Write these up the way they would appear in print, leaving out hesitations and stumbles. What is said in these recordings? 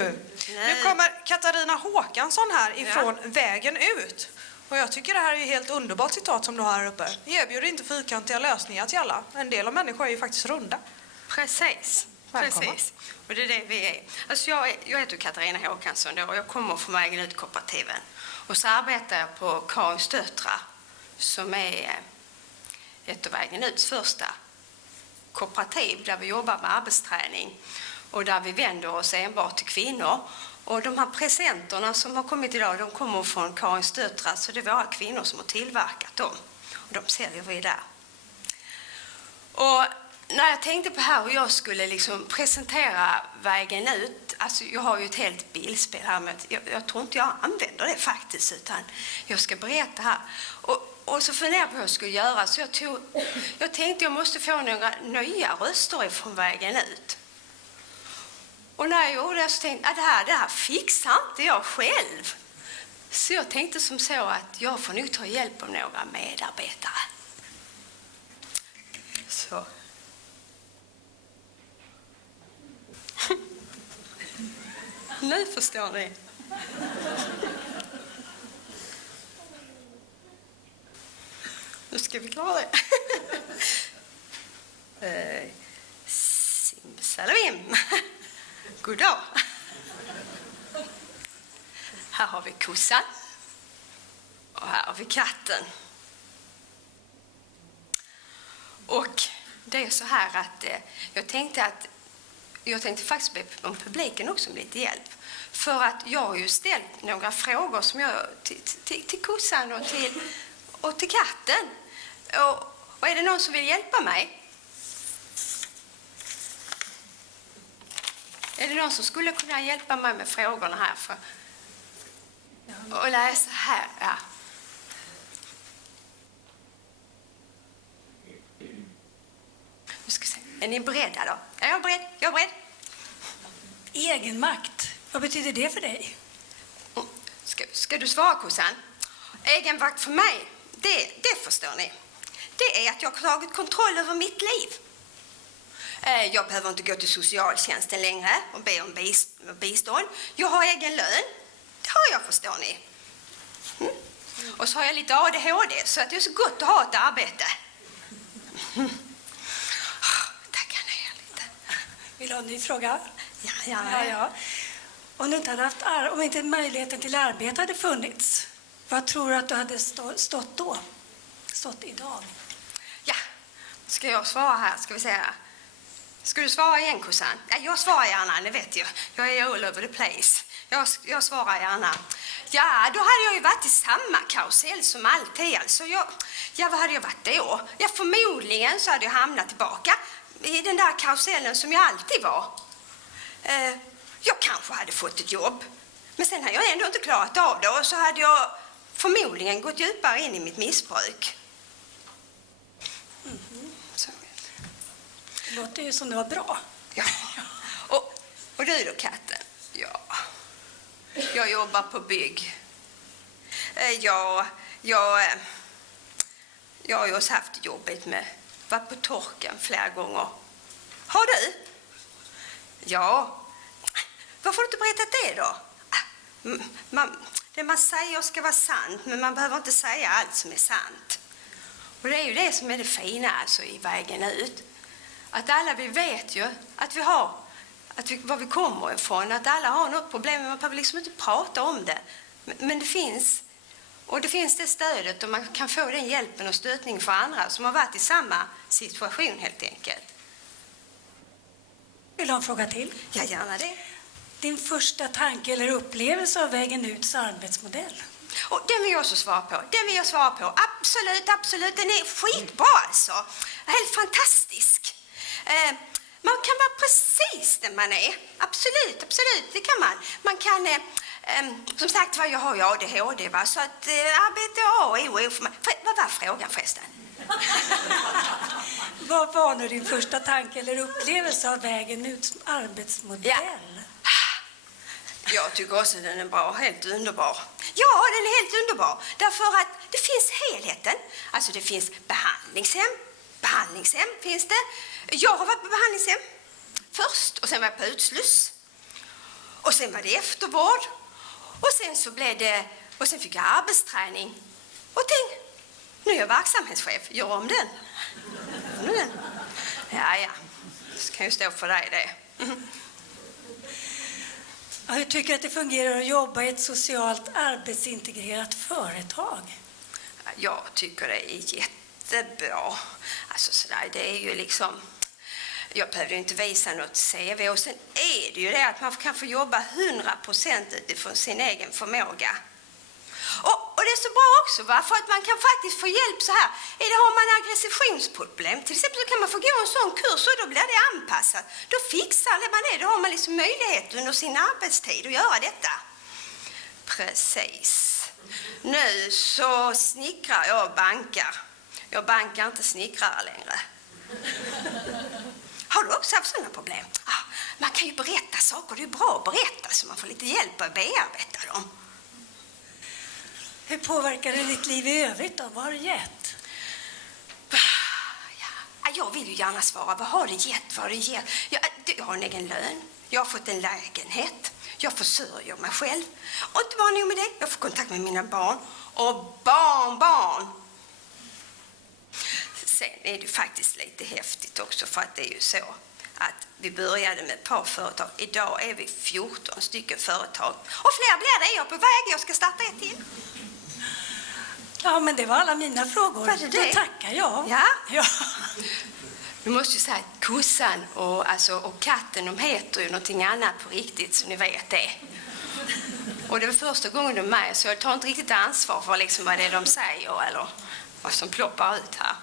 Nu kommer Katarina Håkansson här ifrån Vägen ut. Och jag tycker det här är ett helt underbart citat som du har här uppe. Erbjuder inte fyrkantiga lösningar till alla. En del av människor är ju faktiskt runda. Precis. Välkomna. Precis. Och det är det vi är. Alltså jag heter Katarina Håkansson då, och jag kommer från Vägen ut-kooperativen. Och så arbetar jag på Karins döttrar, som är ett av Vägen uts första kooperativ där vi jobbar med arbetsträning och där vi vänder oss enbart till kvinnor. Och de här presenterna som har kommit idag, de kommer från Karins döttrar, så det är våra kvinnor som har tillverkat dem. Och de säljer vi där. Och när jag tänkte på här hur jag skulle liksom presentera Vägen ut, alltså jag har ju ett helt bildspel här, men jag tror inte jag använder det faktiskt, utan jag ska berätta här. Och så funderade jag på hur jag skulle göra, så jag tänkte jag måste få några nya röster ifrån Vägen ut. Och när jag gjorde det så tänkte jag att det här fixar inte jag själv. Så jag tänkte som så att jag får nog ta hjälp av några medarbetare. Så. Nu förstår ni. Nu ska vi klara det. Simsalabim. God dag. Här har vi kossan. Och här har vi katten. Och det är så här att jag tänkte faktiskt be om publiken också om lite hjälp. För att jag har ju ställt några frågor som jag till kossan och till katten. Och är det någon som vill hjälpa mig? Är det någon som skulle kunna hjälpa mig med frågorna här? Och läsa här, ja. Nu ska vi se. Är ni beredda då? Är jag beredd? Jag är beredd. Egenmakt, vad betyder det för dig? Ska du svara, kossan? Egenmakt för mig, det förstår ni. Det är att jag har tagit kontroll över mitt liv. Jag behöver inte gå till socialtjänsten längre och be om bistånd. Jag har egen lön. Det har jag, förstår ni. Och så har jag lite ADHD, så att det är så gott att ha ett arbete. Tacka ner lite. Vill du ha en ny fråga? Ja. Om inte möjligheten till arbete hade funnits, vad tror du att du hade stått då? Stått idag? Ja, ska jag svara här? Ska vi se här. Ska du svara igen, kossan? Ja, jag svarar gärna, det vet jag. Jag är all over the place. Jag svarar gärna. Ja, då hade jag ju varit i samma karusell som alltid. Alltså, vad hade jag varit då? Ja, förmodligen så hade jag hamnat tillbaka i den där karusellen som jag alltid var. Jag kanske hade fått ett jobb. Men sen hade jag ändå inte klarat av det, och så hade jag förmodligen gått djupare in i mitt missbruk. Så. Det låter ju som det var bra. Ja. Och du då, katten? Ja. Jag jobbar på bygg. Jag har ju också haft jobbet med varit på torken flera gånger. Har du? Ja. Varför har du inte berättat det då? Det man säger ska vara sant, men man behöver inte säga allt som är sant. Och det är ju det som är det fina alltså i Vägen ut. Att alla vi vet ju att vi har, var vi kommer ifrån, att alla har något problem, men man behöver liksom inte prata om det. Men det finns, och det finns det stödet, och man kan få den hjälpen och stöttning för andra som har varit i samma situation helt enkelt. Vill du ha en fråga till? Ja, gärna det. Din första tanke eller upplevelse av Vägen uts arbetsmodell? Och den vill jag också svara på. Absolut. Den är skitbra alltså. Helt fantastisk. Man kan vara precis den man är. Absolut. Det kan man. Man kan, som sagt, jag har ju ADHD, va? Så att arbete är för mig. Vad var frågan förresten? Vad var nu din första tanke eller upplevelse av Vägen uts arbetsmodell? Ja. Jag tycker också att den är bra, helt underbar. Ja, den är helt underbar. Därför att det finns helheten. Alltså det finns behandlingshem finns det. Jag har varit på behandlingshem först och sen var jag på utsluss. Och sen var det eftervård. Och sen så blev det... Och sen fick jag arbetsträning. Och tänk, nu är jag verksamhetschef. Gör om den. Ja. Så kan ju stå för dig det. Ja, hur tycker du att det fungerar att jobba i ett socialt arbetsintegrerat företag? Jag tycker det är jättebra. Alltså sådär, det är ju liksom... Jag behövde inte visa något CV. Och sen är det ju det att man kan få jobba 100% utifrån sin egen förmåga. Och det är så bra också, va? För att man kan faktiskt få hjälp så här. Har man aggressionsproblem, till exempel, så kan man få gå en sån kurs och då blir det anpassat. Då fixar man det. Då har man liksom möjlighet under sin arbetstid att göra detta. Precis. Nu så snickrar jag och bankar. Jag bankar inte snickrare längre. Har du också haft sådana problem? Man kan ju berätta saker. Det är bra att berätta så man får lite hjälp att bearbeta dem. Hur påverkar det ditt liv i övrigt då? Vad har det gett? Ja, jag vill ju gärna svara. Vad har det gett? Jag har en egen lön. Jag har fått en lägenhet. Jag försörjer mig själv. Och inte bara nog med det. Jag får kontakt med mina barn. Och barnbarn. Sen är det ju faktiskt lite häftigt också, för att det är ju så att vi började med ett par företag. Idag är vi 14 stycken företag. Och fler blir det. Jag är på väg. Jag ska starta ett till. Ja, men det var alla mina frågor. Var det det? Då tackar jag. Ja. Du måste ju säga att kossan och katten, de heter ju någonting annat på riktigt, så ni vet det. Och det var första gången de är med, så jag tar inte riktigt ansvar för liksom vad det är de säger eller vad som ploppar ut här.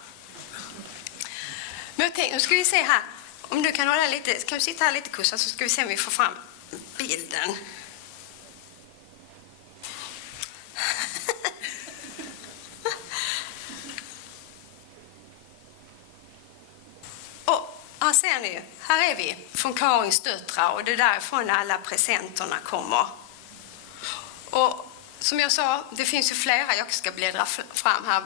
Men jag tänkte, nu ska vi se här. Om du kan hålla lite, kan du sitta här lite, kossan, så ska vi se om vi får fram bilden. Här ser ni, här är vi från Karins döttrar och det är därifrån alla presenterna kommer. Och som jag sa, det finns ju flera jag ska bläddra fram här.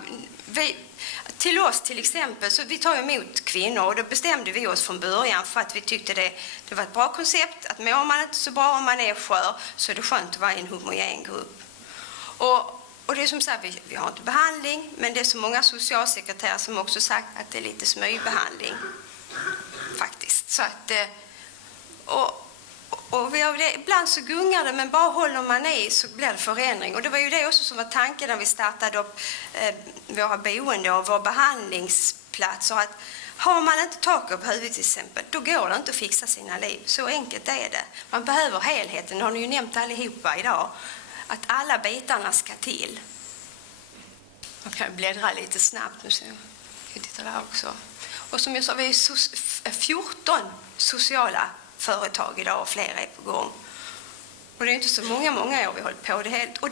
Till oss till exempel, så vi tar emot kvinnor och då bestämde vi oss från början för att vi tyckte det var ett bra koncept. Att mår man inte så bra om man är skör så är det skönt att vara i en homogen grupp. Och det är som sagt, vi har inte behandling, men det är så många socialsekreterare som också sagt att det är lite smygbehandling. Faktiskt. Så att, och ibland så gungar det, men bara håller man i så blir det förändring. Och det var ju det också som var tanken när vi startade upp våra boende och våra behandlingsplatser. Att har man inte tak upp huvudet till exempel, då går det inte att fixa sina liv. Så enkelt är det. Man behöver helheten, har ni ju nämnt allihopa idag. Att alla bitarna ska till. Man kan bläddra lite snabbt nu, så jag tittar där också. Och som jag sa, vi är 14 sociala företag idag och fler är på gång. Och det är inte så många år vi har hållit på det helt. Och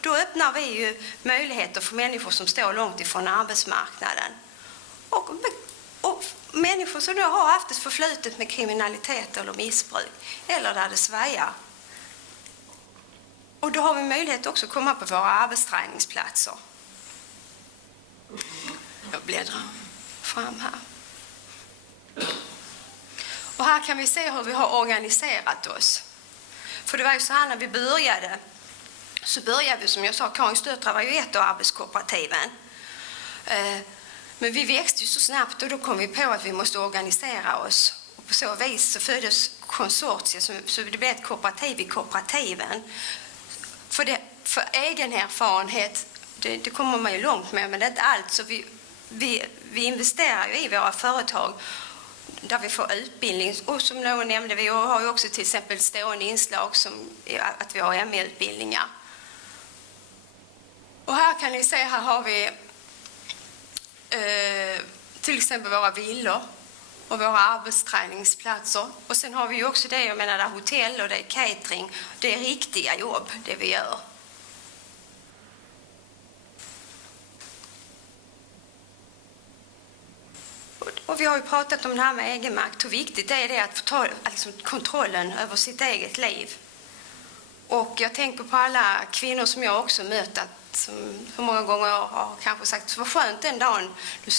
då öppnar vi ju möjligheter för människor som står långt ifrån arbetsmarknaden. Och människor som då har haft ett förflutet med kriminalitet eller missbruk. Eller där det svajar. Och då har vi möjlighet också att komma på våra arbetsträningsplatser. Jag bläddrar fram här. Och här kan vi se hur vi har organiserat oss. För det var ju så här när vi började. Så började vi, som jag sa, Karins döttrar var ju ett av arbetskooperativen. Men vi växte ju så snabbt och då kom vi på att vi måste organisera oss. Och på så vis så föddes konsortiet, så det blev ett kooperativ i kooperativen. För egen erfarenhet, det kommer man ju långt med, men det är inte allt. Så vi investerar ju i våra företag där vi får utbildning. Och som någon nämnde, vi har ju också till exempel stående inslag som att vi har ME-utbildningar. Och här kan ni se, här har vi till exempel våra villor och våra arbetsträningsplatser. Och sen har vi ju också det, jag menar, det är hotell och det är catering. Det är riktiga jobb, det vi gör. Och vi har ju pratat om det här med egenmakt. Hur viktigt det är att få ta kontrollen över sitt eget liv. Och jag tänker på alla kvinnor som jag också mött, som för många gånger har kanske sagt, vad skönt den dagen du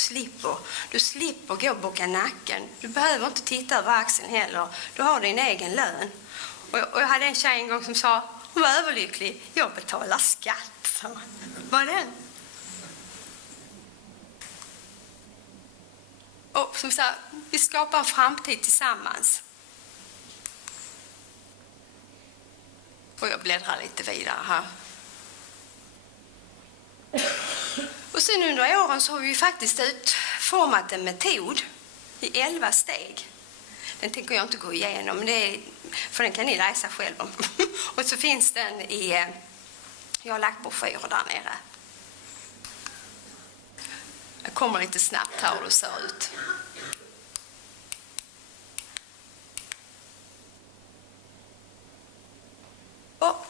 slipper gå och bocka nacken. Du behöver inte titta över axeln heller. Du har din egen lön. Och jag hade en tjej en gång som sa, hon var överlycklig, jag betalar skatt. Så, var den? Och som sa, vi skapar en framtid tillsammans. Och jag bläddrar lite vidare här. Och sen under åren så har vi faktiskt utformat en metod i 11 steg. Den tänker jag inte gå igenom, för den kan ni läsa själv om. Och så finns den i, jag har lagt broschyrer där nere. Jag kommer lite snabbt här hur det ser ut. Och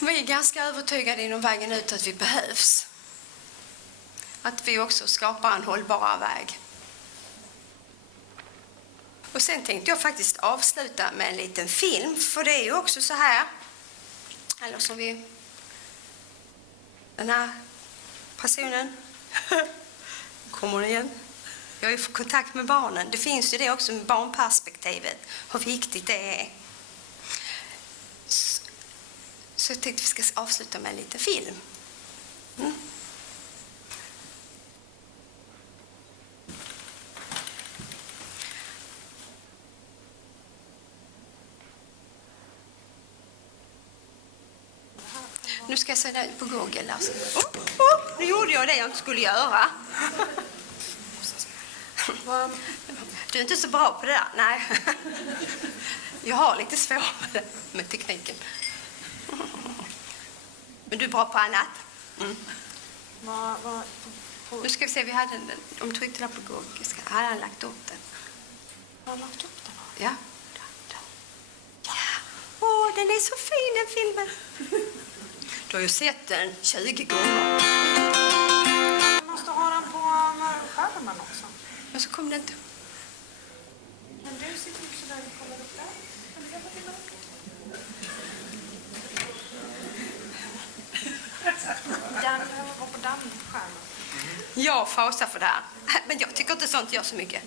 vi är ganska övertygade inom vägen ut att vi behövs. Att vi också skapar en hållbarare väg. Och sen tänkte jag faktiskt avsluta med en liten film, för det är ju också så här, eller som vi, den här personen, kommer hon igen? Jag är i kontakt med barnen. Det finns ju det också med barnperspektivet, hur viktigt det är. Så jag tänkte vi ska avsluta med en liten film. Mm. Nu ska jag säga det på Google. Alltså. Nu gjorde jag det jag inte skulle göra. Du är inte så bra på det där. Nej. Jag har lite svårt med tekniken. Men du är bra på annat. Mm. Nu ska vi se, vi hade de tryckte där på Google. Hade han lagt upp den? Har du lagt upp den? Ja. Åh, den är så fin, den filmen. Du har ju sett den 20 gånger. Du måste ha den på skärmen också. Men så kom den inte. Men du sitter också där och kollar upp där. Den behöver vara på den skärmen. Jag fasar för det här. Men jag tycker inte sånt gör så mycket.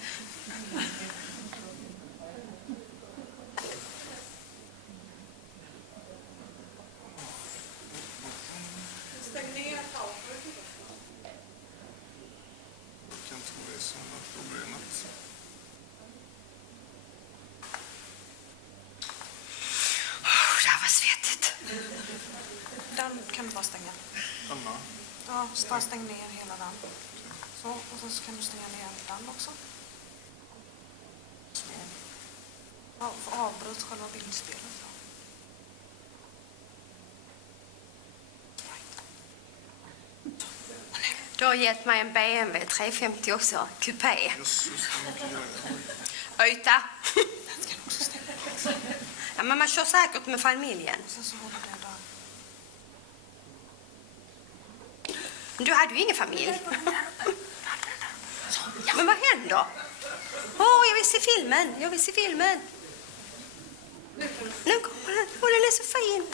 Stäng ner kameran. Jag kan tro det är sådana problemet. Det här var svettigt. Den kan du bara stänga. Anna? Ja, bara stäng ner hela den. Så, och så kan du stänga ner den också. Så. Ja, avbryt själva bildspelet. Du har gett mig en BMW 350 också, kupé. Jösses, vad mycket gör jag? Yta. Den ska också stänga. Ja, men man kör säkert med familjen. Sen så håller det där. Du hade ju ingen familj. Men vad händer? Jag vill se filmen. Jag vill se filmen. Nu kommer den. Den är så fin.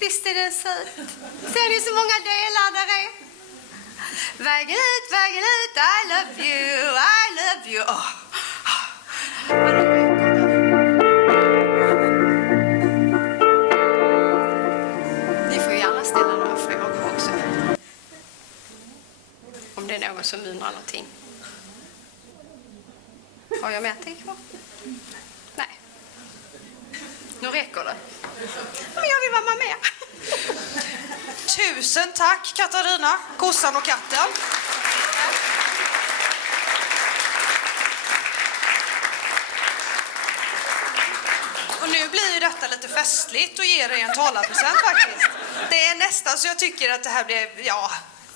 Visst är den söt? Ser ni så många delar där är? Vägen ut, I love you, I love you. Ni får gärna ställa några frågor också. Om det är någon som undrar någonting. Har jag mer tid kvar? Nej. Nu räcker det. Men jag vill vara med. Tusen tack Katarina, kossan och katten. Och nu blir ju detta lite festligt och ger dig en talarpresent faktiskt. Det är nästan så jag tycker att det här blir, ja,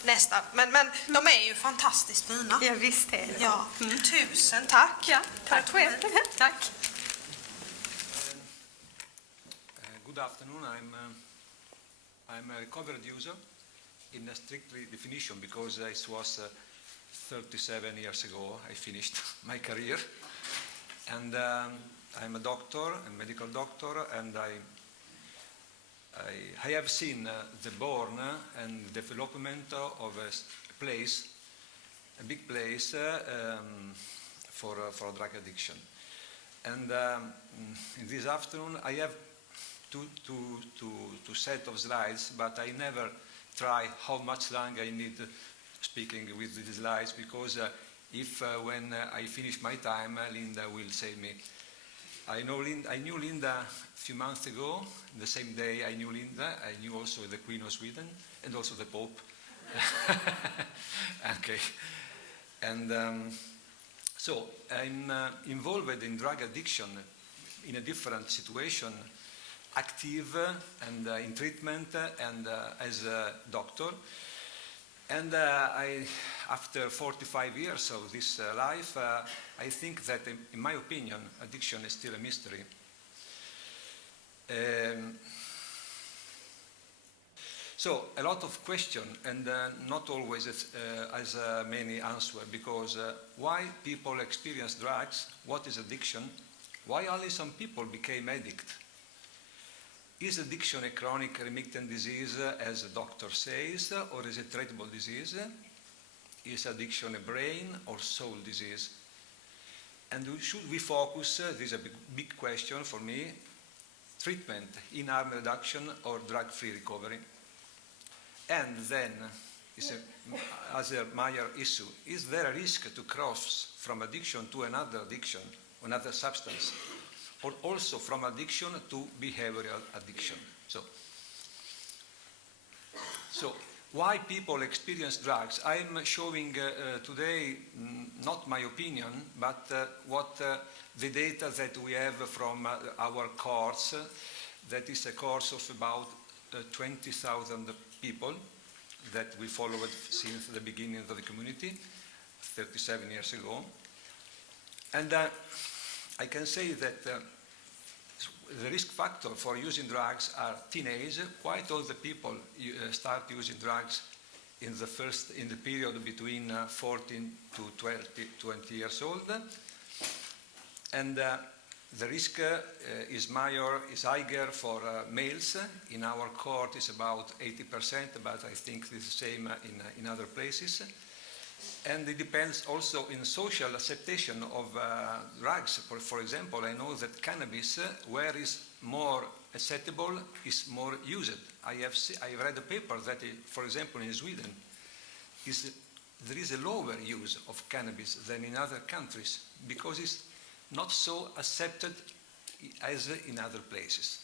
nästan. Men de är ju fantastiskt fina. Ja, visst är det. Ja, tusen tack. Ja, tack själv. Tack. Good afternoon. I'm a recovered user in a strictly definition because it was 37 years ago I finished my career, and I'm a doctor, a medical doctor, and I have seen the born and development of a place, a big place for drug addiction. And in this afternoon I have two set of slides, but I never try how much long I need speaking with the slides, because if when I finish my time, Linda will say me. I knew Linda a few months ago. The same day I knew Linda, I knew also the Queen of Sweden and also the Pope. Okay, and so I'm involved in drug addiction in a different situation, active and in treatment and as a doctor. And after 45 years of this life, I think that, in my opinion, addiction is still a mystery. So a lot of questions, and not always as many answers, because why people experience drugs, what is addiction, why only some people became addict. Is addiction a chronic remittent disease, as the doctor says, or is it a treatable disease? Is addiction a brain or soul disease? And should we focus, this is a big question for me, treatment in harm reduction or drug-free recovery? And then, as a major issue, is there a risk to cross from addiction to another addiction, another substance? Or also from addiction to behavioral addiction. So why people experience drugs? I'm showing today not my opinion, but what the data that we have from our course. That is a course of about 20,000 people that we followed since the beginning of the community, 37 years ago. And I can say that the risk factor for using drugs are teenage. Quite all the people start using drugs in the period between 14 to 20 years old. And the risk is higher for males. In our court is about 80%, but I think it's the same in other places. And it depends also in social acceptation of drugs. For example, I know that cannabis, where is more acceptable, is more used. I have read a paper that, for example, in Sweden, there is a lower use of cannabis than in other countries, because it's not so accepted as in other places.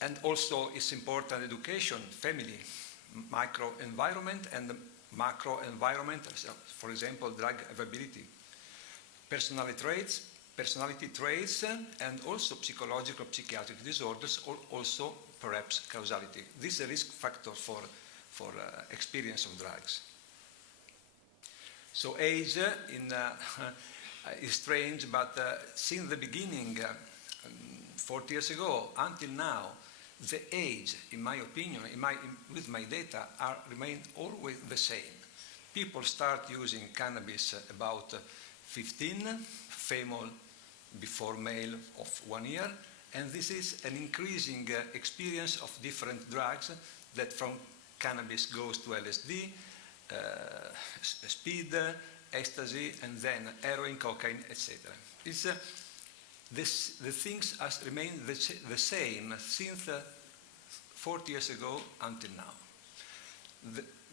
And also it's important education, family, microenvironment, and macro environment, for example, drug availability, personality traits, and also psychological, psychiatric disorders, or also perhaps causality. This is a risk factor for experience of drugs. So age is strange, but since the beginning, 40 years ago, until now, the age, in my opinion, with my data, remain always the same. People start using cannabis about 15, female before male of 1 year, and this is an increasing experience of different drugs that from cannabis goes to LSD, speed, ecstasy, and then heroin, cocaine, etc. The things remain the same since 40 years ago until now.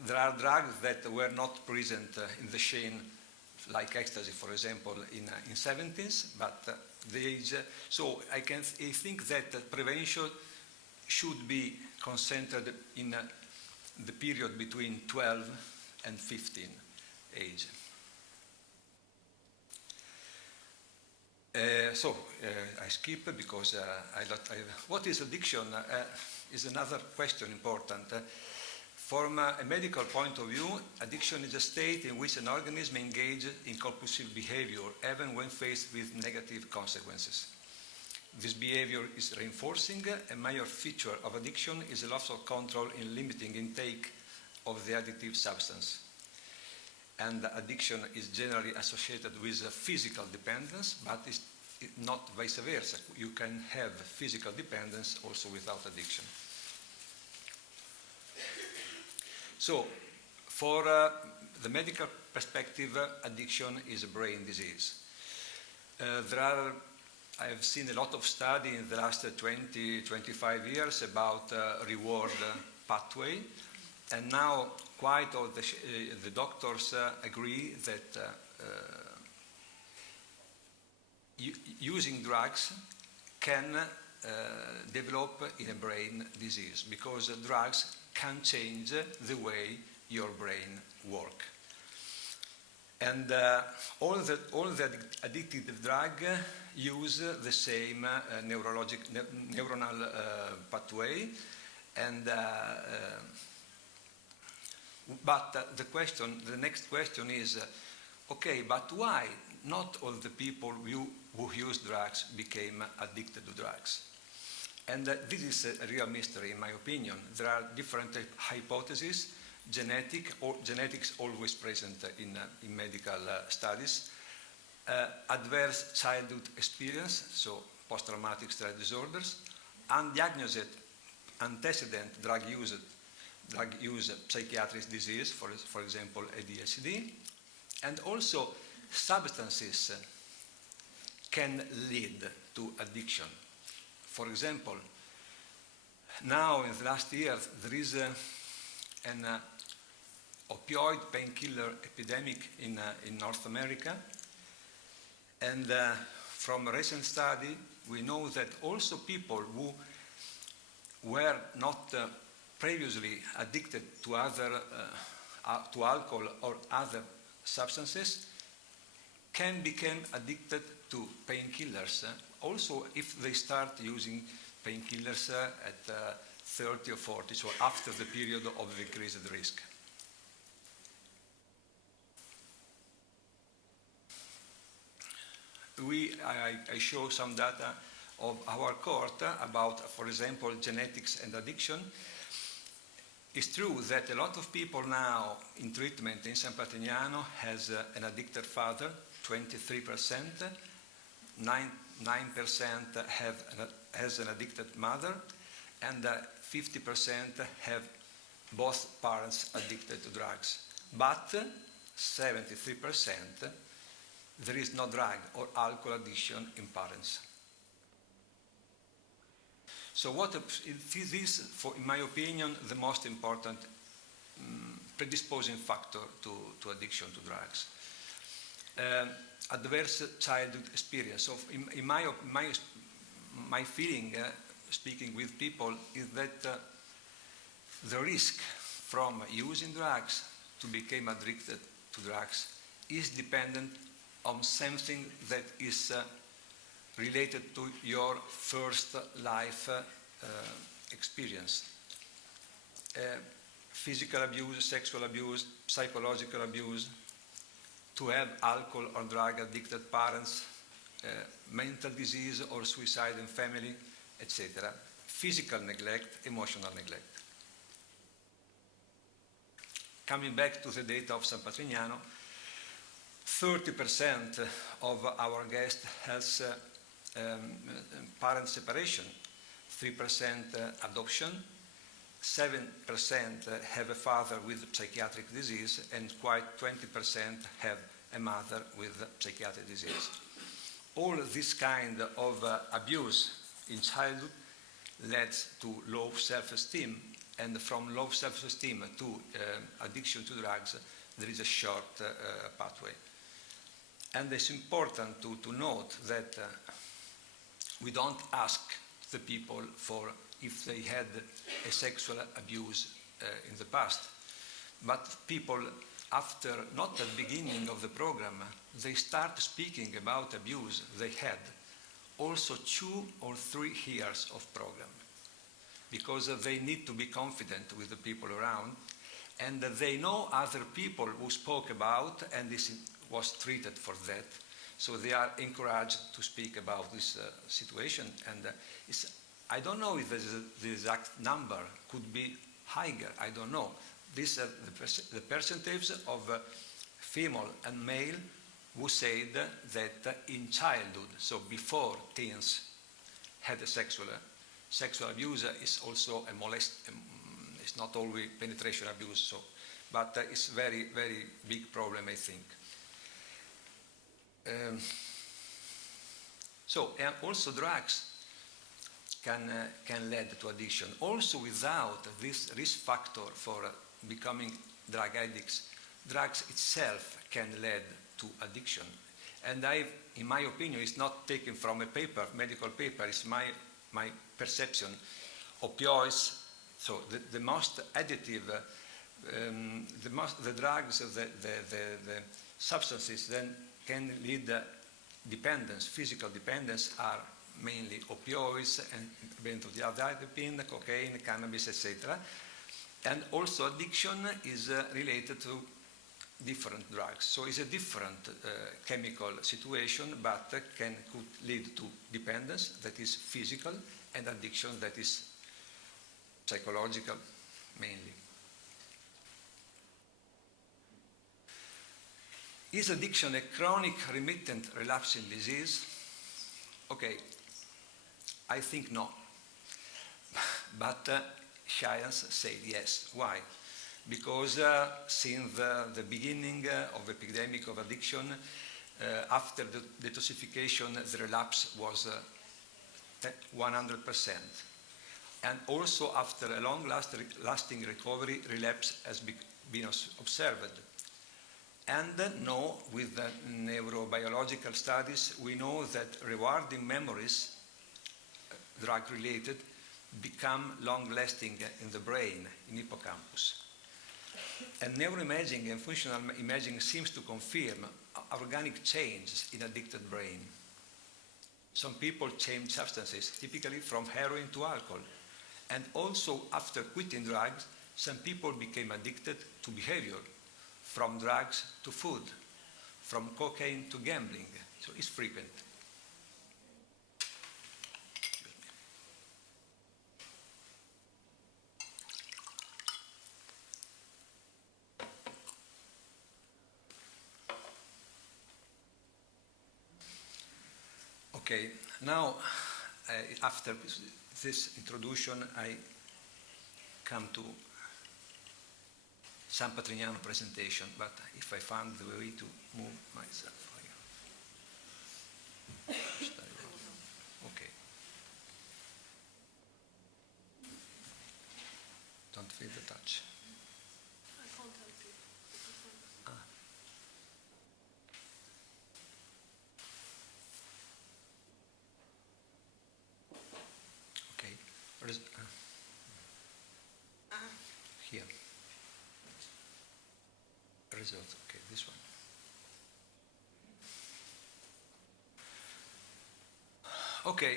There are drugs that were not present in the chain, like ecstasy, for example, in 70s, but so I think that prevention should be concentrated in the period between 12 and 15 age. I skip because what is addiction is another question important. From a medical point of view, addiction is a state in which an organism engages in compulsive behavior, even when faced with negative consequences. This behavior is reinforcing. A major feature of addiction is a loss of control in limiting intake of the addictive substance. And addiction is generally associated with physical dependence, but it's not vice versa. You can have physical dependence also without addiction. So, for the medical perspective, addiction is a brain disease. I have seen a lot of study in the last 20, 25 years about reward pathway, and now quite all the doctors agree that using drugs can develop in a brain disease, because drugs can change the way your brain works. And all the addictive drugs use the same neuronal pathway, and but the next question is, okay, but why not all the people who use drugs became addicted to drugs? And this is a real mystery, in my opinion. There are different hypotheses. Genetics always present in medical studies. Adverse childhood experience, so post-traumatic stress disorders. Undiagnosed antecedent drug use psychiatric disease, for example, ADHD. And also substances can lead to addiction. For example, now in the last year there is an opioid painkiller epidemic in North America, and from a recent study we know that also people who were not previously addicted to to alcohol or other substances can become addicted to painkillers, also if they start using painkillers at 30 or 40, so after the period of increased risk. I show some data of our cohort about, for example, genetics and addiction. It's true that a lot of people now in treatment in San Patrignano has an addicted father, 23%, 9% has an addicted mother, and 50% have both parents addicted to drugs. But 73%, there is no drug or alcohol addiction in parents. So this is, in my opinion, the most important predisposing factor to addiction to drugs. Adverse childhood experience. So in my feeling, speaking with people, is that the risk from using drugs to become addicted to drugs is dependent on something that is related to your first life experience. Physical abuse, sexual abuse, psychological abuse, to have alcohol or drug addicted parents, mental disease or suicide in family, etc. Physical neglect, emotional neglect. Coming back to the data of San Patrignano, 30% of our guests has parent separation, 3% adoption, 7% have a father with psychiatric disease, and quite 20% have a mother with psychiatric disease. All this kind of abuse in childhood leads to low self-esteem, and from low self-esteem to addiction to drugs, there is a short pathway. And it's important to note that we don't ask the people for if they had a sexual abuse in the past, but people after, not at the beginning of the program, they start speaking about abuse they had, also 2 or 3 years of program, because they need to be confident with the people around, and they know other people who spoke about, and this was treated for that, so they are encouraged to speak about this situation. And I don't know if the exact number could be higher, I don't know. This the percentage of female and male who said that in childhood, so before teens had a sexual abuse, is also it's not always penetration abuse, so, but it's very, very big problem, I think. And also drugs can lead to addiction. Also, without this risk factor for becoming drug addicts, drugs itself can lead to addiction. And in my opinion, it's not taken from a paper, medical paper, it's my perception. Opioids, so the most additive, the drugs, the substances then can lead dependence, physical dependence, are mainly opioids and benzodiazepine, cocaine, cannabis, etc. And also addiction is related to different drugs. So it's a different chemical situation, but could lead to dependence that is physical and addiction that is psychological mainly. Is addiction a chronic remittent relapsing disease? Okay, I think no. But science said yes. Why? Because since the beginning of epidemic of addiction, after the detoxification, the relapse was 100%. And also after a long-lasting recovery, relapse has been observed. And now, with the neurobiological studies, we know that rewarding memories, drug-related, become long-lasting in the brain, in hippocampus. And neuroimaging and functional imaging seems to confirm organic changes in addicted brain. Some people change substances, typically from heroin to alcohol. And also, after quitting drugs, some people became addicted to behavior, from drugs to food, from cocaine to gambling. So it's frequent. Okay, now after this introduction, I come to San Patrignano presentation, but if I found the way to move myself. Okay. Don't feel the touch. I can't help you. Okay. Here. Results. Okay, this one. Okay.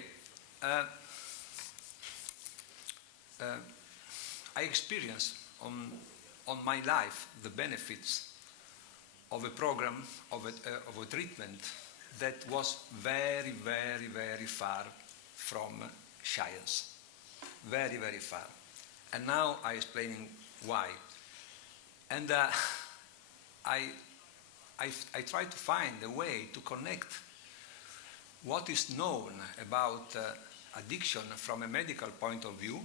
I experienced on my life the benefits of a program, of a treatment that was very, very, very far from science. Very, very far. And now I'm explaining why. And I try to find a way to connect what is known about addiction from a medical point of view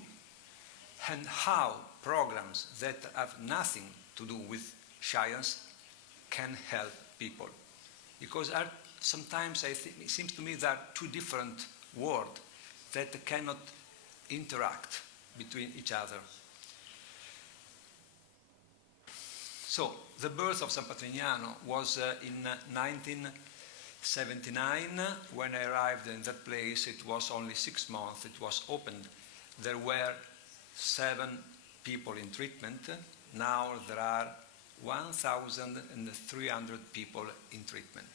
and how programs that have nothing to do with science can help people. Because sometimes it seems to me there are two different worlds that cannot interact between each other. So, the birth of San Patrignano was in 1979. When I arrived in that place, it was only 6 months. It was opened. There were 7 people in treatment. Now there are 1,300 people in treatment.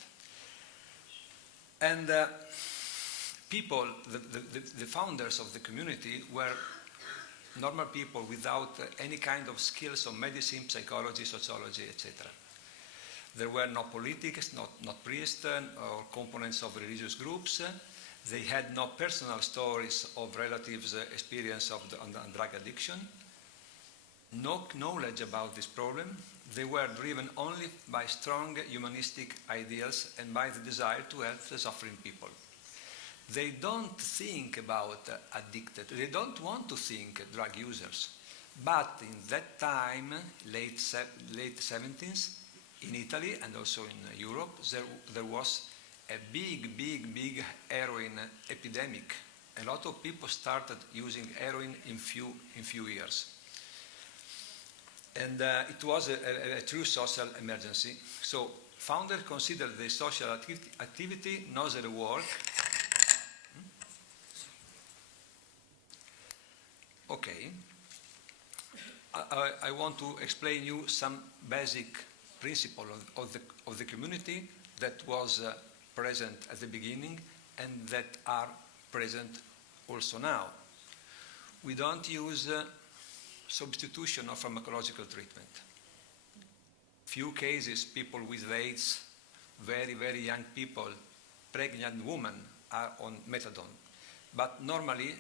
And people, the founders of the community were normal people without any kind of skills of medicine, psychology, sociology, etc. There were no politics, not priests or components of religious groups. They had no personal stories of relatives' experience of drug addiction, no knowledge about this problem. They were driven only by strong humanistic ideals and by the desire to help the suffering people. They don't think about addicted, they don't want to think drug users. But in that time, late 70s, in Italy and also in Europe, there was a big heroin epidemic. A lot of people started using heroin in few years. And it was a true social emergency. So founders considered the social activity not as a work. Okay. I want to explain you some basic principle of the community that was present at the beginning and that are present also now. We don't use substitution of pharmacological treatment. Few cases, people with AIDS, very young people, pregnant women are on methadone. But normally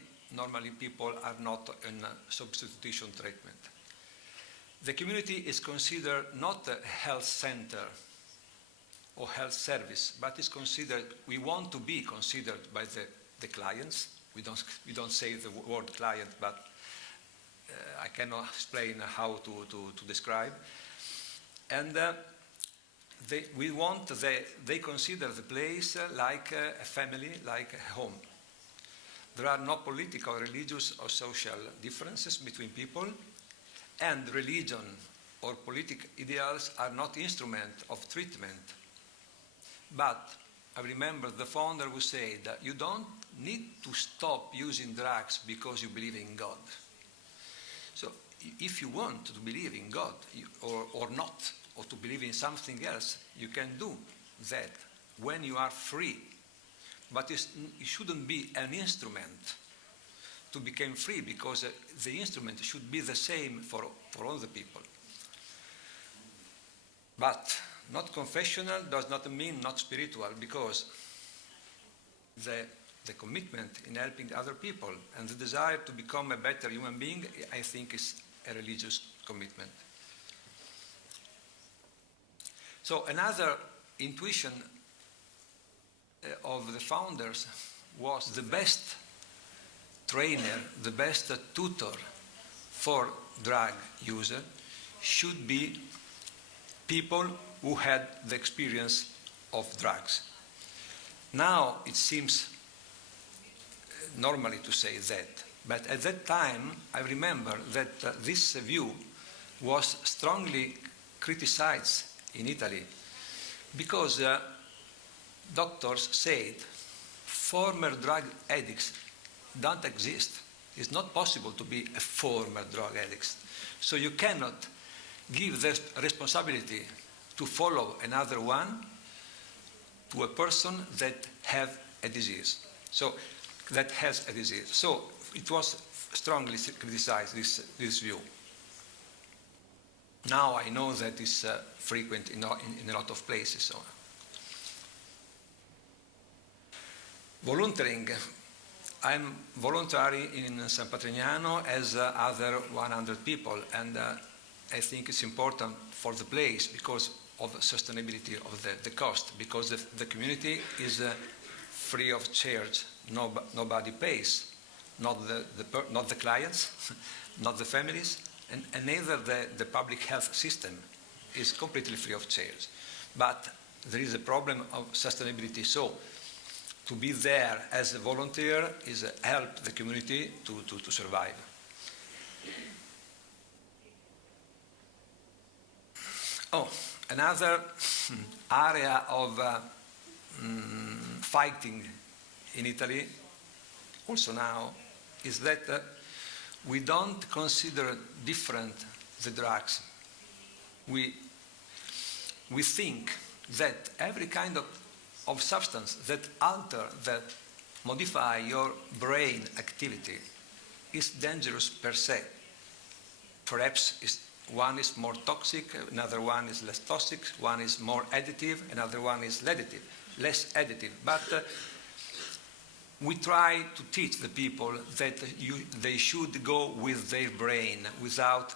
people are not in substitution treatment. The community is considered not a health center or health service, but is considered, we want to be considered by the clients. We don't say the word client, but I cannot explain how to describe. And they consider the place like a family, like a home. There are no political, religious, or social differences between people, and religion or political ideals are not instrument of treatment. But I remember the founder who said that you don't need to stop using drugs because you believe in God. So if you want to believe in God or not, or to believe in something else, you can do that when you are free. But it shouldn't be an instrument to become free, because the instrument should be the same for all the people. But not confessional does not mean not spiritual, because the commitment in helping other people and the desire to become a better human being, I think, is a religious commitment. So another intuition of the founders was the best trainer, the best tutor for drug user should be people who had the experience of drugs. Now it seems normally to say that, but at that time I remember that this view was strongly criticized in Italy, because doctors said former drug addicts don't exist. It's not possible to be a former drug addict. So you cannot give the responsibility to follow another one to a person that have a disease. So that has a disease. So it was strongly criticized, this view. Now I know that it's frequent in a lot of places. So. Volunteering. I'm voluntary in San Patrignano as other 100 people, and I think it's important for the place because of the sustainability of the cost, because the community is free of charge. Nobody pays, not the clients, not the families, and neither the public health system is completely free of charge. But there is a problem of sustainability. So to be there as a volunteer is help the community to survive. Oh, another area of fighting in Italy, also now, is that we don't consider different the drugs. We we think that every kind of substance that alter, that modify your brain activity is dangerous per se. Perhaps one is more toxic, another one is less toxic, one is more additive, another one is less additive. But we try to teach the people that they should go with their brain without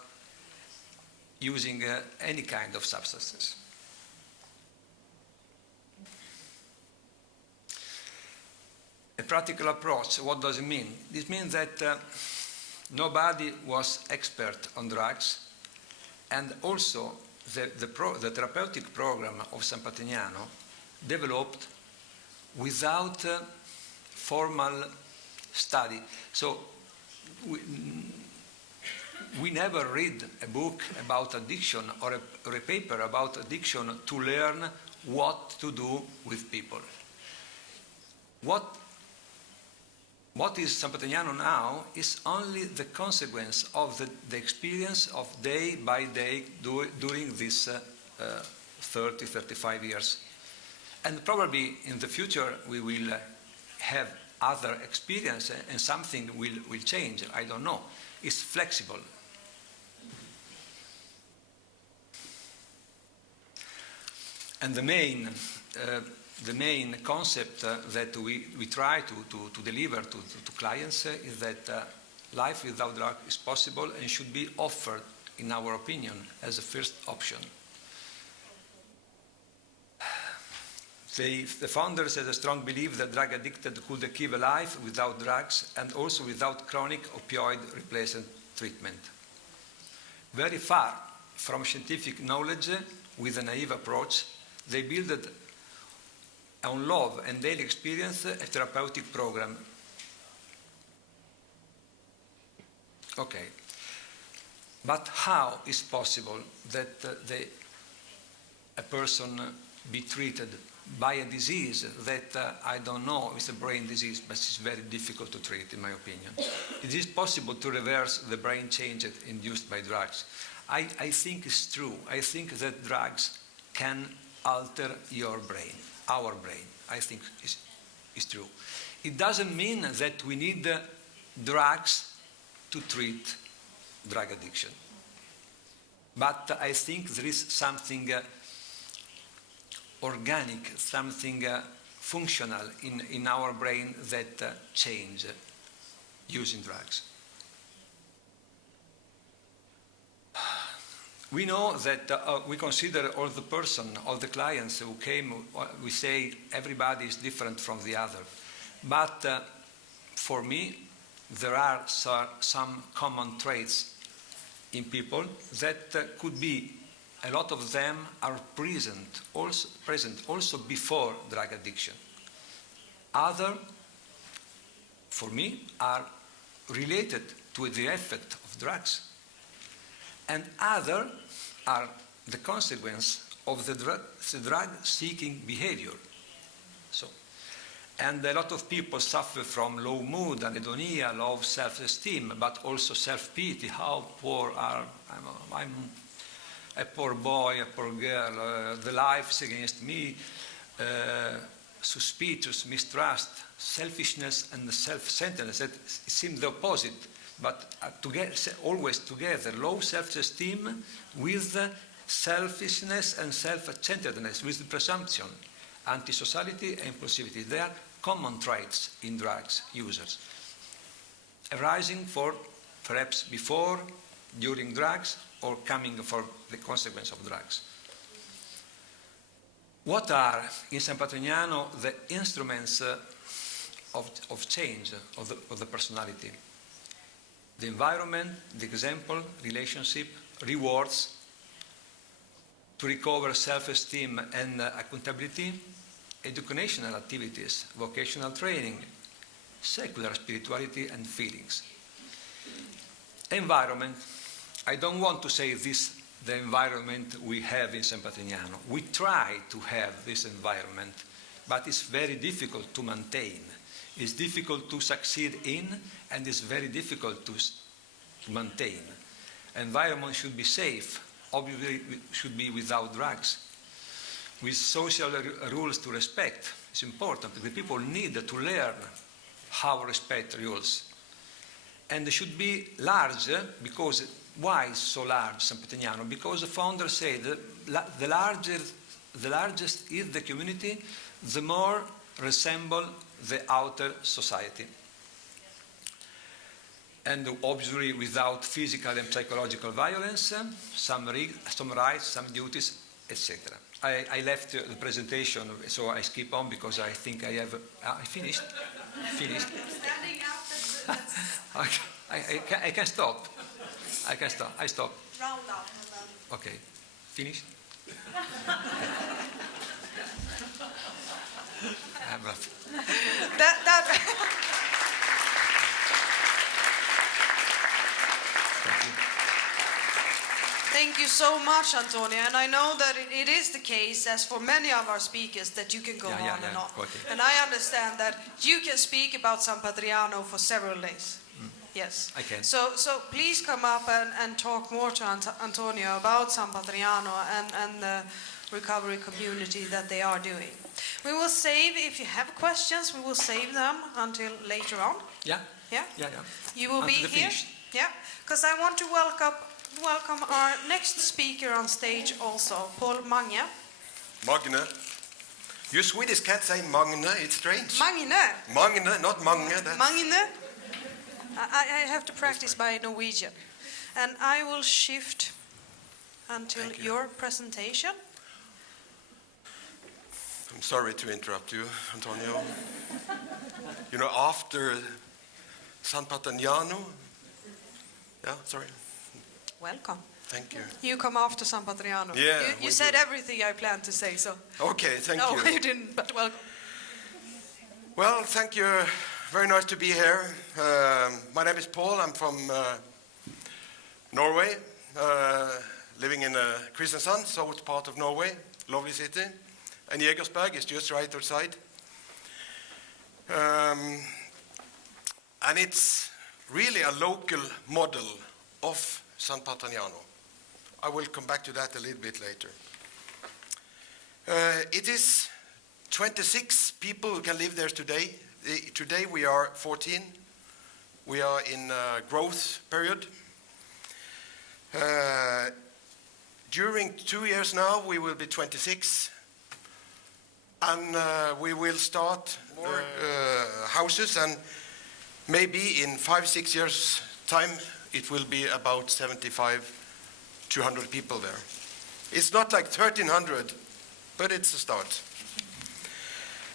using any kind of substances. A practical approach, what does it mean? It means that nobody was expert on drugs, and also the therapeutic program of San Patrignano developed without formal study. So we never read a book about addiction or a paper about addiction to learn what to do with people. What is San Patrignano now is only the consequence of the experience of day by day during these 30, 35 years. And probably in the future we will have other experience and something will change. I don't know. It's flexible. And the main concept that we try to deliver to clients is that life without drug is possible and should be offered, in our opinion, as a first option. The founders had a strong belief that drug addicted could achieve a life without drugs and also without chronic opioid replacement treatment. Very far from scientific knowledge, with a naive approach, they built on love and daily experience a therapeutic program. Okay. But how is possible that a person be treated by a disease that I don't know, it's a brain disease, but it's very difficult to treat, in my opinion? It is possible to reverse the brain change induced by drugs. I think it's true. I think that drugs can alter your brain, our brain. I think is true. It doesn't mean that we need drugs to treat drug addiction. But I think there is something organic, something functional in our brain that change using drugs. We know that we consider all the clients who came, we say everybody is different from the other. But for me, there are some common traits in people that could be, a lot of them are present also before drug addiction. Other, for me, are related to the effect of drugs. And other are the consequence of the drug-seeking behavior. And a lot of people suffer from low mood, anhedonia, low self-esteem, but also self-pity. How poor I'm a poor boy, a poor girl, the life is against me, suspicious, mistrust, selfishness and self-centeredness. That seem the opposite, but always together, low self-esteem with selfishness and self-centeredness, with presumption, antisociality, impulsivity. They are common traits in drugs users, arising for perhaps before, during drugs, or coming for the consequence of drugs. What are, in San Patrignano, the instruments of change of the personality? The environment, the example, relationship, rewards, to recover self-esteem and accountability, educational activities, vocational training, secular spirituality and feelings. Environment. I don't want to say this, the environment we have in San Patrignano. We try to have this environment, but it's very difficult to maintain. It's difficult to succeed in, and it's very difficult to maintain. Environment should be safe, obviously should be without drugs. with social rules to respect. It's important. The people need to learn how to respect rules. And they should be large, because why so large, San Patrignano? Because the founder said the largest is the community, the more resemble the outer society. And obviously without physical and psychological violence, some rights, some duties, etc. I left the presentation, so I skip on because I think I have... I finished? Finished? I can stop. I can stop. I stop. Round up. Okay. Finished? Thank you so much, Antonio. And I know that it is the case, as for many of our speakers, that you can go on and on. Okay. And I understand that you can speak about San Patrignano for several days. Yes. I can. So please come up and talk more to Antonio about San Patrignano and the recovery community that they are doing. We will save, if you have questions, we will save them until later on. Yeah? Yeah? Yeah. You will Until be the here. finish. Yeah, because I want to welcome our next speaker on stage also, Paul Mange. Magne. You Swedish can't say Magne, it's strange. Magne. Magne, not Mange. Magne. I have to practice my Norwegian. And I will shift until your presentation. I'm sorry to interrupt you, Antonio. You know, after San Patrignano... Yeah, sorry. Welcome. Thank you. You come after San Patrignano. Yeah, You we said do. everything I planned to say, so... Okay, thank No, you. you didn't, but welcome. Well, thank you. Very nice to be here. My name is Paul. I'm from Norway, living in Kristiansand, south part of Norway, lovely city. And Jegersberg is just right outside. And it's really a local model of San Patrignano. I will come back to that a little bit later. It is 26 people who can live there today. Today we are 14. We are in a growth period. During 2 years now, we will be 26. And we will start more houses, and maybe in 5-6 years' time, it will be about 75 to 100 people there. It's not like 1,300, but it's a start.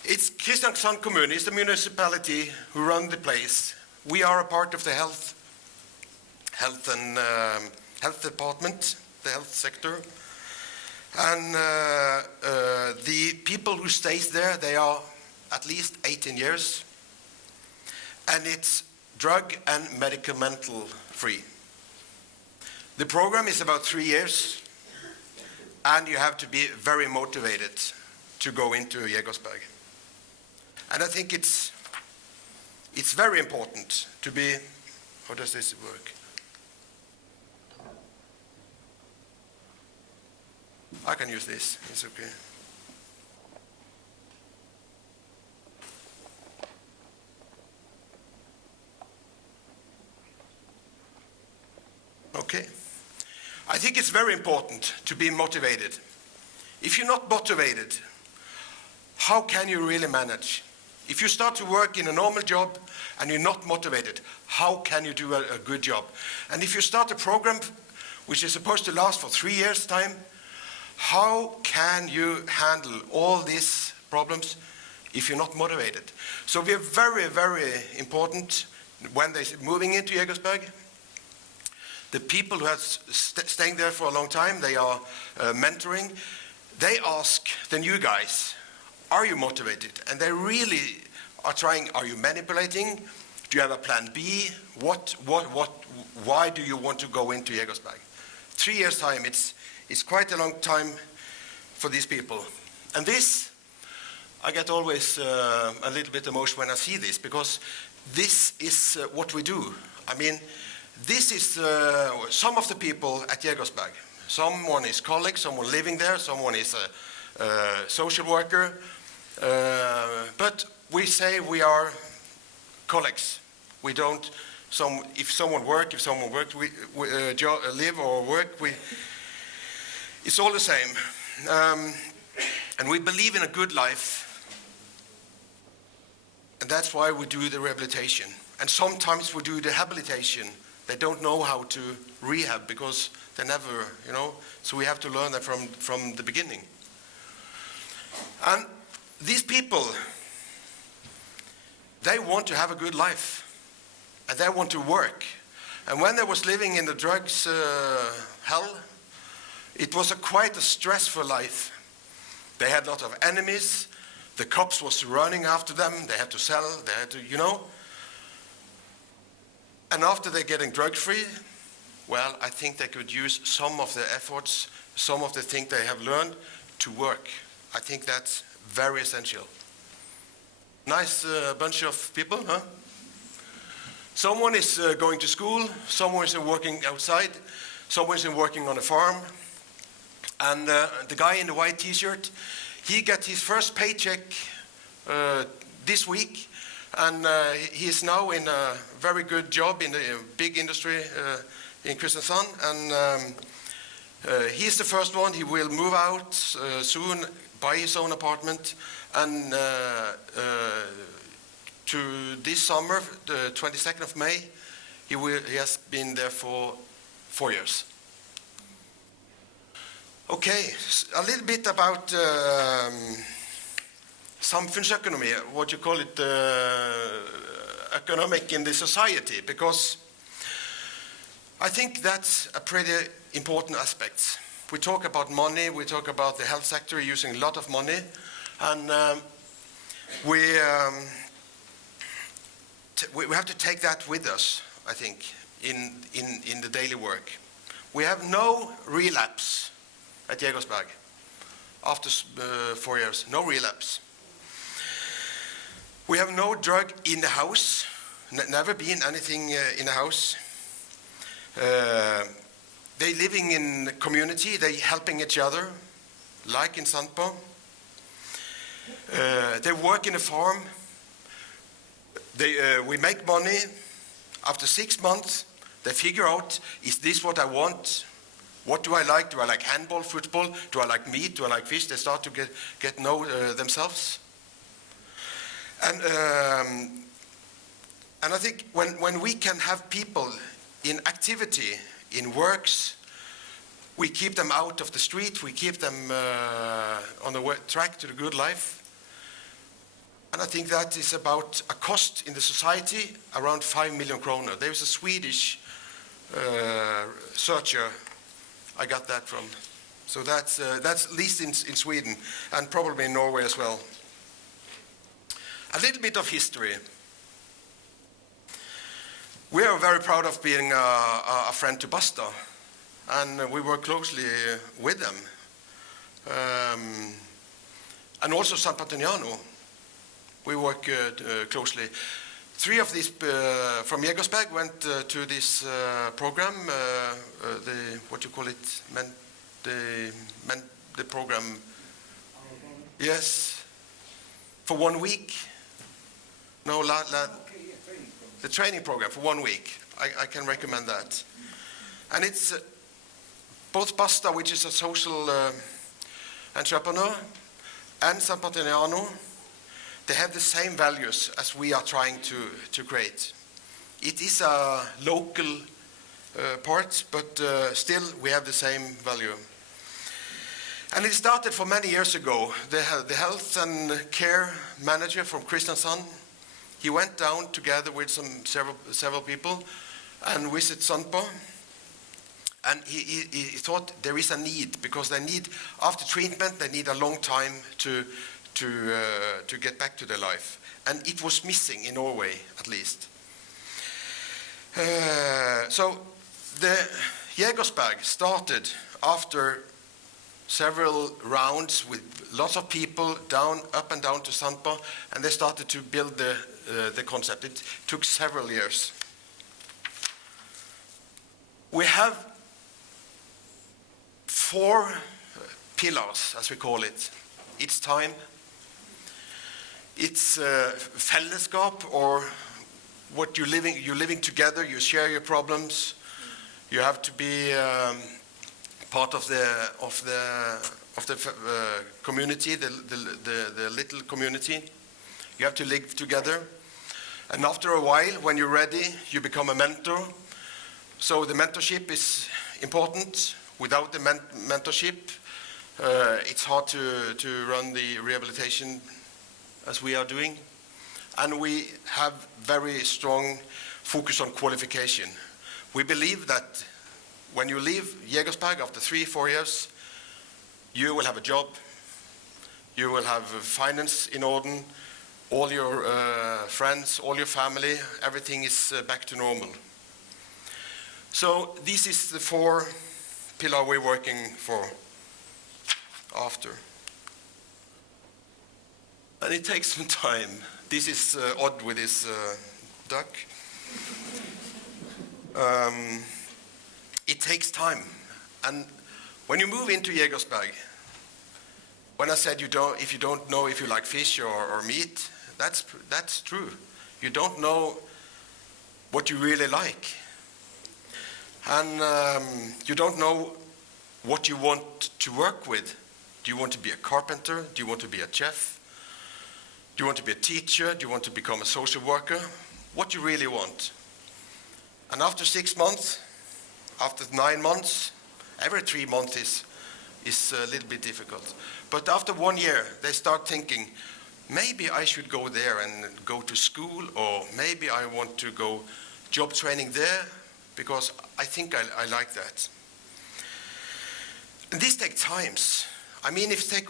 It's Kristiansand Kommune, it's the municipality who run the place. We are a part of the health department, the health sector. And the people who stays there, they are at least 18 years. And it's drug and medicamental free. The program is about 3 years, and you have to be very motivated to go into Jegersberg. And I think it's very important to be, how does this work? I can use this, it's okay. Okay. I think it's very important to be motivated. If you're not motivated, how can you really manage? If you start to work in a normal job and you're not motivated, how can you do a good job? And if you start a program which is supposed to last for 3 years' time, how can you handle all these problems if you're not motivated? So we're very, very important when they're moving into Jegersberg. The people who are staying there for a long time, they are mentoring. They ask the new guys, are you motivated? And they really are trying, are you manipulating? Do you have a plan B? Why do you want to go into Jegersberg? 3 years' time, it's quite a long time for these people. And this, I get always a little bit emotional when I see this, because this is what we do. I mean, this is some of the people at Jegersberg. Someone is colleague, someone living there, someone is social worker, but we say we are colleagues. We don't. If someone works, we live or work, it's all the same. And we believe in a good life, and that's why we do the rehabilitation. And sometimes we do the habilitation. They don't know how to rehab because they never, so we have to learn that from the beginning. And these people, they want to have a good life, and they want to work. And when they was living in the drugs hell, it was quite a stressful life. They had a lot of enemies. The cops was running after them. They had to sell. They had to, And after they're getting drug-free, well, I think they could use some of their efforts, some of the things they have learned to work. I think that's very essential. Nice bunch of people, huh? Someone is going to school, someone is working outside, someone is working on a farm, and the guy in the white t-shirt, he got his first paycheck this week, and he is now in a very good job in the big industry in Kristiansand, and he's the first one. He will move out soon, buy his own apartment, and to this summer, the 22nd of May, he has been there for 4 years. Okay, a little bit about samfunnsøkonomi, what you call it, economic in the society, because I think that's a pretty important aspect. We talk about money, we talk about the health sector using a lot of money, and we have to take that with us, I think, in the daily work. We have no relapse at Jegersberg after 4 years, no relapse. We have no drug in the house, never been anything in the house. They living in community, they helping each other, like in Sandpo. They work in a farm. We make money. After 6 months, they figure out, is this what I want? What do I like? Do I like handball, football? Do I like meat? Do I like fish? They start to get know themselves. And I think when we can have people in activity, in works, we keep them out of the street, we keep them on the track to the good life. And I think that is about a cost in the society around 5 million kroner. There is a Swedish searcher I got that from. So that's at least in Sweden and probably in Norway as well. A little bit of history. We are very proud of being a friend to Basta, and we work closely with them. And also San Patrignano, we work closely. 3 of these from Jegersberg went to this program, what you call it, the program. Yes, for 1 week. No, the training program for 1 week. I can recommend that. And it's both Basta, which is a social entrepreneur, and San Patrignano. They have the same values as we are trying to create. It is a local part, but still we have the same value. And it started for many years ago. The health and care manager from Kristiansand, he went down together with several people and visited Sandpo. And he thought there is a need, because they need, after treatment, they need a long time to get back to their life. And it was missing in Norway, at least. So the Jegersberg started after several rounds with lots of people up and down to Sandpo, and they started to build the concept. It took several years. We have 4 pillars, as we call it. it's time. It's fellesskap, or what you're living together, you share your problems. You have to be part of the community, the little community. You have to live together. And after a while, when you're ready, you become a mentor. So the mentorship is important. Without the mentorship, it's hard to run the rehabilitation as we are doing. And we have very strong focus on qualification. We believe that when you leave Jägersberg after 3-4 years, you will have a job, you will have finance in order, all your friends, all your family, everything is back to normal. So this is the 4 pillars we're working for after. And it takes some time. This is odd with this duck. It takes time. And when you move into Jägersberg, when I said if you don't know if you like fish or meat, that's true. You don't know what you really like. And you don't know what you want to work with. Do you want to be a carpenter? Do you want to be a chef? Do you want to be a teacher? Do you want to become a social worker? What you really want. And after 6 months, after 9 months, every 3 months is a little bit difficult. But after 1 year, they start thinking, maybe I should go there and go to school, or maybe I want to go job training there, because I think I like that. And this takes times. I mean, if you take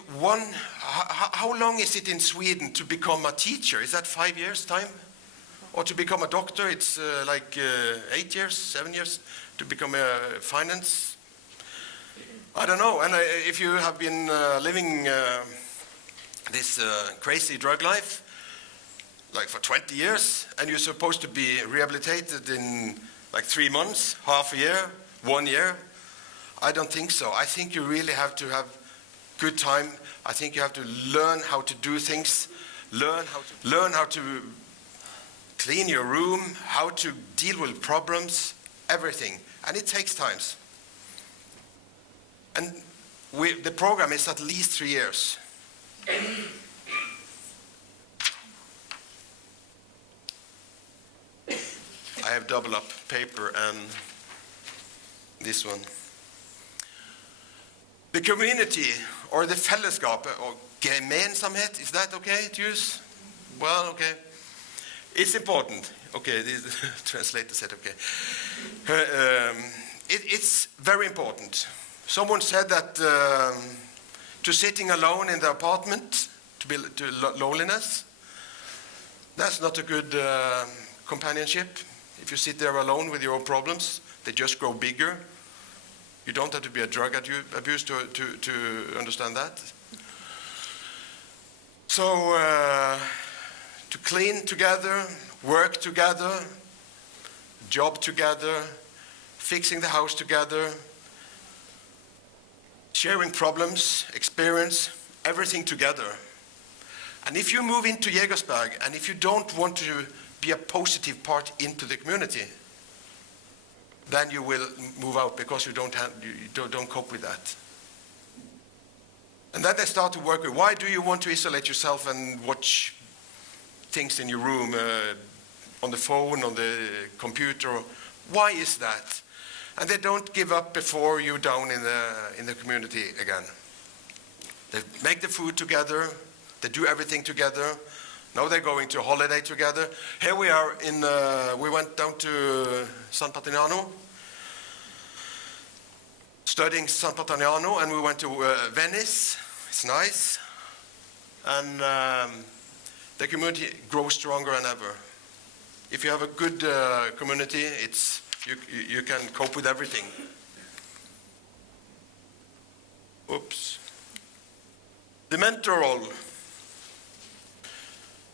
how long is it in Sweden to become a teacher? Is that 5 years time? Or to become a doctor, it's like 8 years, 7 years to become a finance? I don't know. And if you have been living this crazy drug life, like for 20 years, and you're supposed to be rehabilitated in like 3 months, half a year, 1 year, I don't think so. I think you really have to have good time. I think you have to learn how to do things, learn how to clean your room, how to deal with problems, everything. And it takes time. And the program is at least 3 years. I have double up paper and this one. The community, or the fellesskap, or gemensamhet, is that okay to use? Well, okay. It's important. Okay, the translator said okay. It's very important. Someone said that to sitting alone in the apartment, to loneliness, that's not a good companionship. If you sit there alone with your own problems, they just grow bigger. You don't have to be a drug abuser to understand that. So to clean together, work together, job together, fixing the house together, sharing problems, experience, everything together. And if you move into Jägersberg, and if you don't want to be a positive part into the community, then you will move out because you don't cope with that. And then they start to work with, why do you want to isolate yourself and watch things in your room, on the phone, on the computer? Why is that? And they don't give up before you're down in the community again. They make the food together, they do everything together. Now they're going to a holiday together. Here we are we went down to San Patrignano, studying San Patrignano, and we went to Venice. It's nice. And the community grows stronger than ever. If you have a good community, you can cope with everything. Oops. The mentor role.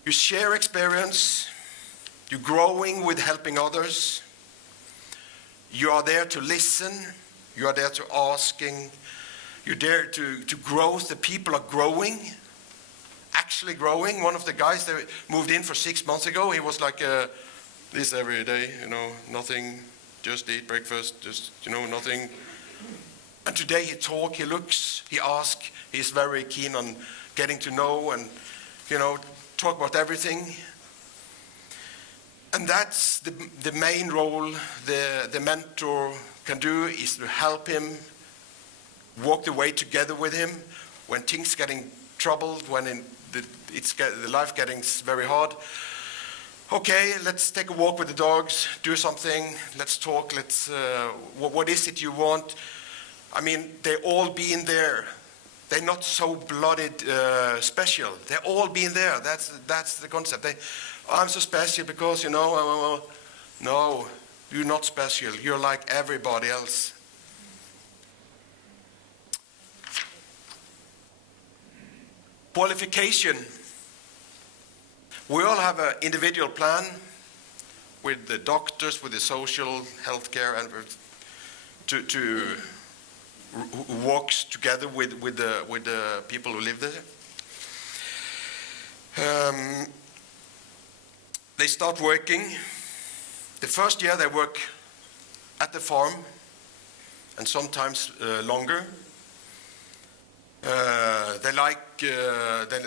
You share experience, you're growing with helping others, you are there to listen, you are there to asking, you're there to grow, the people are growing, actually growing. One of the guys that moved in for 6 months ago, he was like this every day, nothing, just eat breakfast, just, nothing. And today he talks, he looks, he asks, he's very keen on getting to know and, talk about everything. And that's the main role the mentor can do, is to help him, walk the way together with him when things getting troubled, when the life getting very hard. Okay, let's take a walk with the dogs, do something, let's talk, what is it you want? I mean, they all been there. They're not so blooded special. They're all been there. That's the concept. I'm so special because, no, you're not special. You're like everybody else. Qualification. We all have an individual plan with the doctors, with the social health care, and who walks together with the people who live there. They start working. The first year they work at the farm, and sometimes longer. They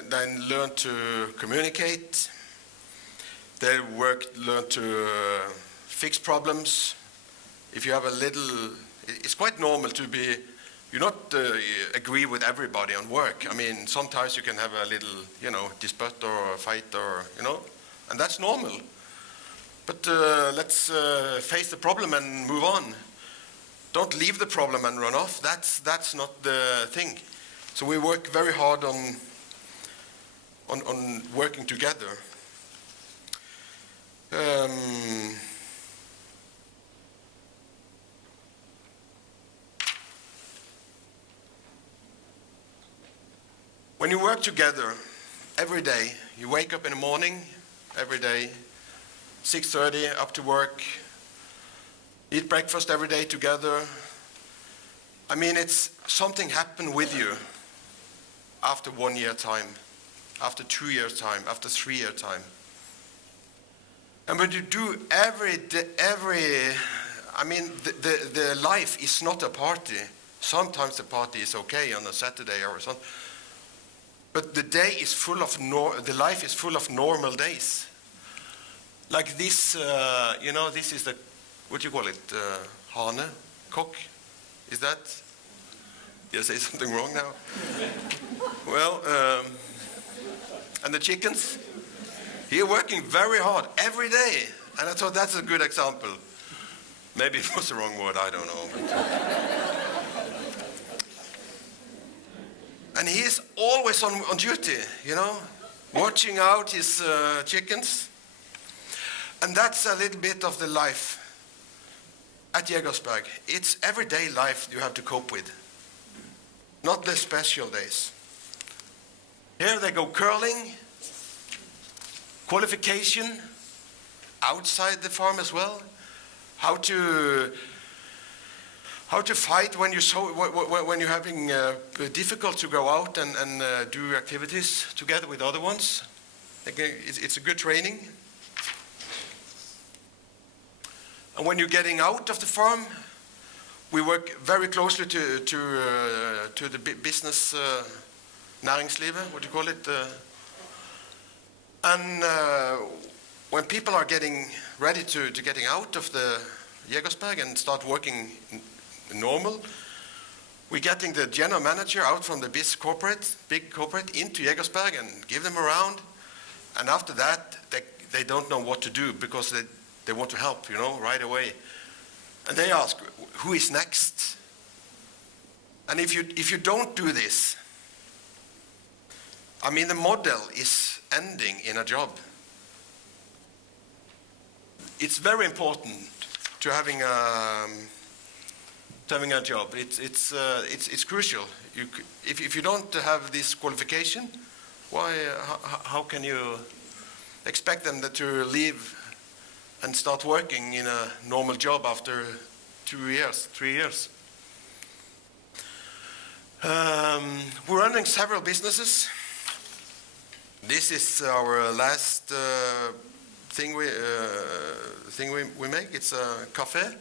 then learn to communicate. They learn to fix problems. If you have it's quite normal to be, you not agree with everybody on work. I mean, sometimes you can have a little, dispute or a fight or, and that's normal. But let's face the problem and move on. Don't leave the problem and run off. That's not the thing. So we work very hard on working together. When you work together every day, you wake up in the morning every day, 6:30 up to work, eat breakfast every day together. I mean, it's something happen with you after 1 year time, after 2 years time, after 3 year time. And when you do the life is not a party. Sometimes the party is okay on a Saturday or something. But the day is full of the life is full of normal days. Like this, this is the, what do you call it, hane, cock? Is that? Did I say something wrong now? Well, and the chickens, here working very hard every day. And I thought that's a good example. Maybe it was the wrong word, I don't know. And he is always on duty, watching out his chickens. And that's a little bit of the life at Jägersberg. It's everyday life you have to cope with, not the special days. Here they go curling, qualification, outside the farm as well, how to fight when you're having difficult to go out and do activities together with other ones. Again, it's a good training. And when you're getting out of the farm, we work very closely to the business näringslivet, what do you call it? And when people are getting ready to getting out of the Jägersberg and start working normal, we're getting the general manager out from the big corporate into Jägersberg and give them around. And after that, they don't know what to do because they want to help, right away. And they ask, who is next? And if you don't do this, I mean, the model is ending in a job. It's very important to having a job. It's crucial. If you don't have this qualification, how can you expect them to leave and start working in a normal job after 2 years, 3 years? We're running several businesses. This is our last thing we make. It's a cafe,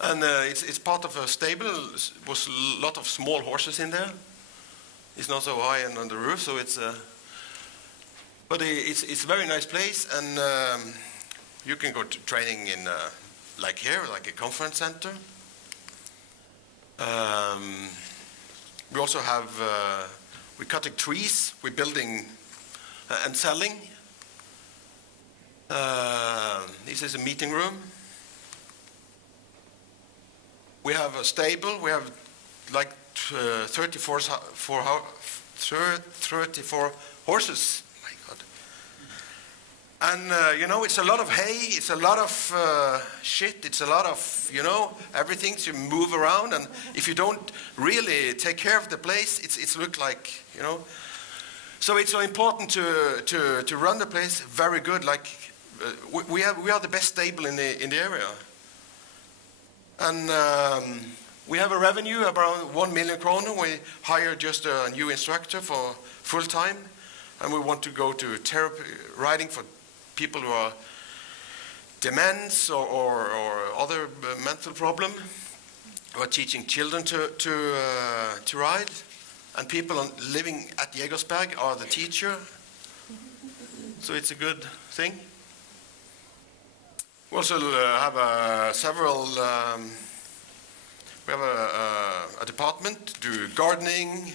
and it's part of a stable. Was a lot of small horses in there. It's not so high and on the roof, so it's but it's a very nice place, and you can go to training in like here, like a conference center. We also have we're cutting trees, we're building and selling. This is a meeting room. We have a stable. We have like 34 horses. My God. And you know, it's a lot of hay. It's a lot of shit. It's a lot of, you know, everything to move around. And if you don't really take care of the place, it's look like, you know. So it's so important to run the place very good. Like we are the best stable in the area. And we have a revenue around 1 million kroner. We hire just a new instructor for full time, and we want to go to therapy riding for people who are demence or other mental problem. We're teaching children to ride, and people living at Jägersberg are the teacher. So it's a good thing. We also have several. We have a department do gardening,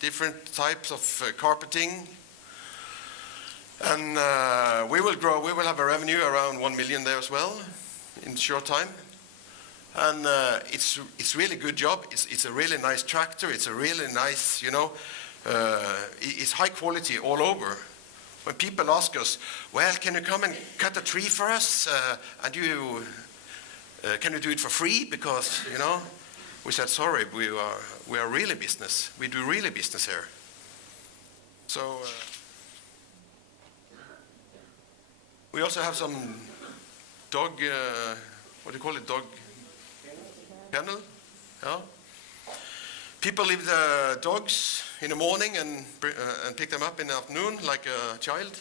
different types of carpeting, and we will grow. We will have a revenue around 1 million there as well in short time. And it's really good job. It's a really nice tractor. It's a really nice, you know, it's high quality all over. When people ask us, well, can you come and cut a tree for us? And can you do it for free? Because, you know, we said, sorry, we are really business. We do really business here. So we also have some dog, what do you call it, dog kennel? Yeah. People leave the dogs in the morning and pick them up in the afternoon like a child,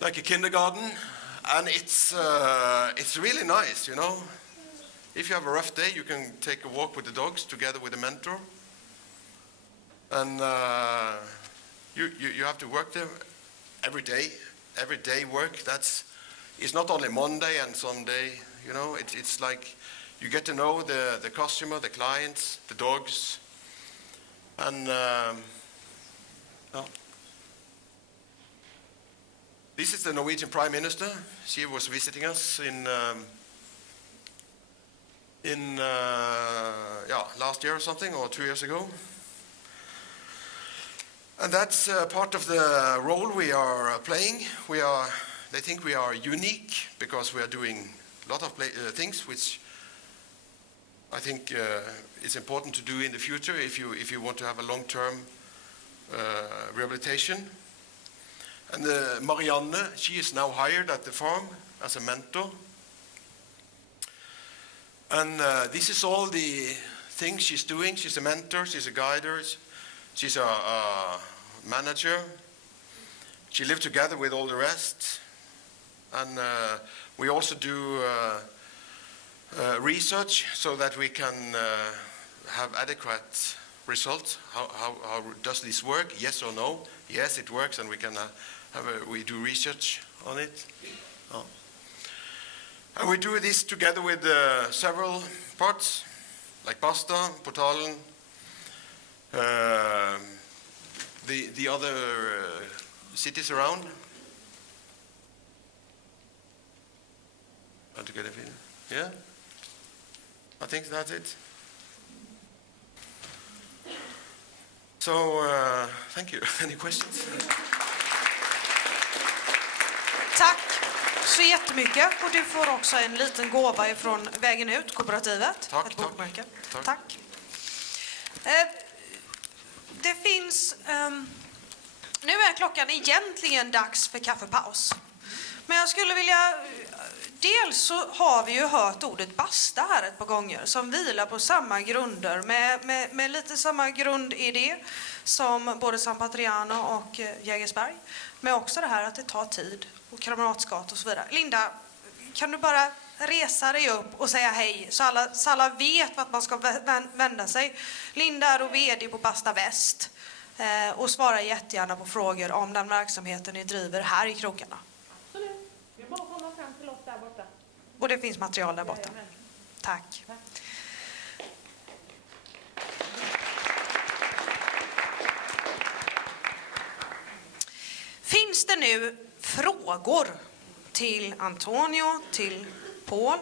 like a kindergarten. And it's really nice, you know. If you have a rough day, you can take a walk with the dogs together with a mentor. And you have to work there every day work. It's not only Monday and Sunday, you know. It's like you get to know the customer, the clients, the dogs. And this is the Norwegian Prime Minister. She was visiting us in last year or something, or 2 years ago. And that's part of the role we are playing. They think we are unique because we are doing a lot of things which I think is important to do in the future if you want to have a long-term rehabilitation. And Marianne, she is now hired at the farm as a mentor. And this is all the things she's doing. She's a mentor, she's a guider, she's a manager. She lives together with all the rest. And we also do research so that we can have adequate results. How does this work? Yes or no? Yes, it works, and we can we do research on it. Oh. And we do this together with several parts, like Basta, Portalen, the other cities around. How to get a feeling? Yeah? I think that's it. So, thank you. Any questions? Tack så jättemycket. Och du får också en liten gåva ifrån Vägen ut, kooperativet. Tack, ett bokmärke. tack. Tack. Det finns... nu är klockan egentligen dags för kaffepaus. Men jag skulle vilja dels så har vi ju hört ordet basta här ett par gånger som vilar på samma grunder med lite samma grundidé som både San Patriano och Jägersberg. Men också det här att det tar tid och kamratskap och så vidare. Linda, kan du bara resa dig upp och säga hej så alla vet vart man ska vända sig. Linda är då VD på Basta Väst och svarar jättegärna på frågor om den verksamheten ni driver här i krokarna. Absolut. Vi bara komma fram till oss där borta. Och det finns material där borta. Tack. Finns det nu frågor till Antonio, till Paul?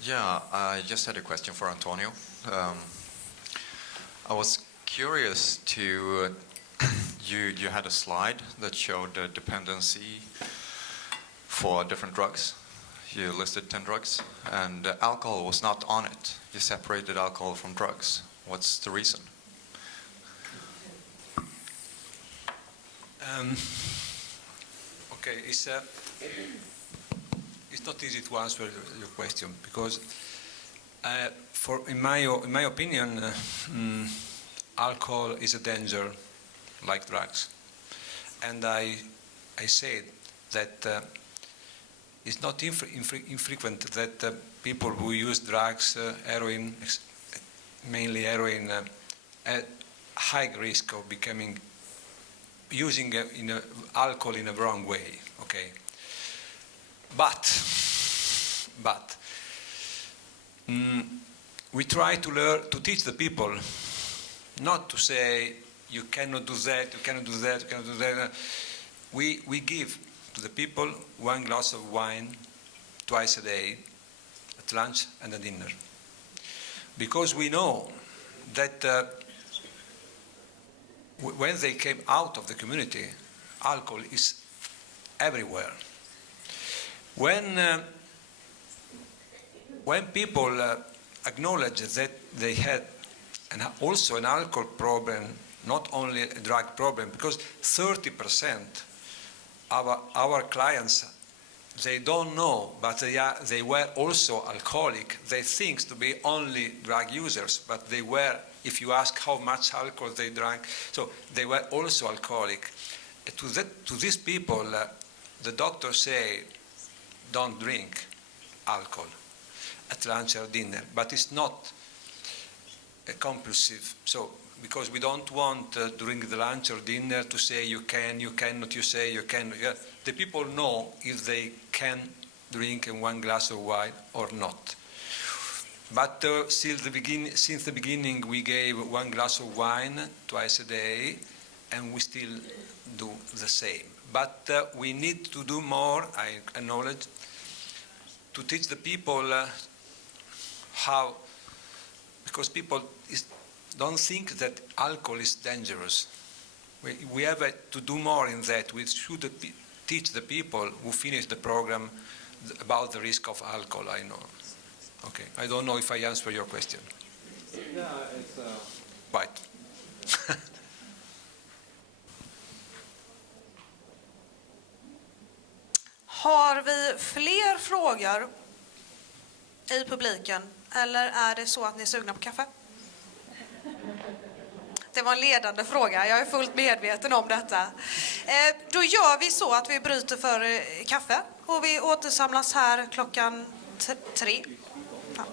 Yeah, I just had a question for Antonio. I was curious to you had a slide that showed the dependency for different drugs. You listed 10 drugs, and alcohol was not on it. You separated alcohol from drugs. What's the reason? Okay, it's not easy to answer your question because, in my opinion, alcohol is a danger, like drugs, and I said that it's not infrequent that people who use drugs, heroin, mainly heroin, at high risk of using alcohol in a wrong way. Okay, but we try to teach the people not to say you cannot do that, you cannot do that, you cannot do that. We give to the people 1 glass of wine twice a day, at lunch and at dinner, because we know that when they came out of the community, alcohol is everywhere. When people acknowledge that they had also an alcohol problem, not only a drug problem, because 30% of our clients, they don't know, but they were also alcoholic. They think to be only drug users, but they were, if you ask how much alcohol they drank, so they were also alcoholic. To these people, the doctors say, don't drink alcohol at lunch or dinner, but it's not compulsive. So, because we don't want during the lunch or dinner to say you can, you cannot, you say you can. Yeah. The people know if they can drink 1 glass of wine or not. But since the beginning, we gave 1 glass of wine twice a day, and we still do the same. But we need to do more, I acknowledge, to teach the people how, because people don't think that alcohol is dangerous. We have to do more in that. We should teach the people who finish the program about the risk of alcohol, I know. Okay, I don't know if I answer your question. Yeah, it's Right. Har vi fler frågor i publiken? Eller är det så att ni är sugna på kaffe? Det var en ledande fråga, jag är fullt medveten om detta. Då gör vi så att vi bryter för kaffe och vi återsamlas här klockan 3. Ja.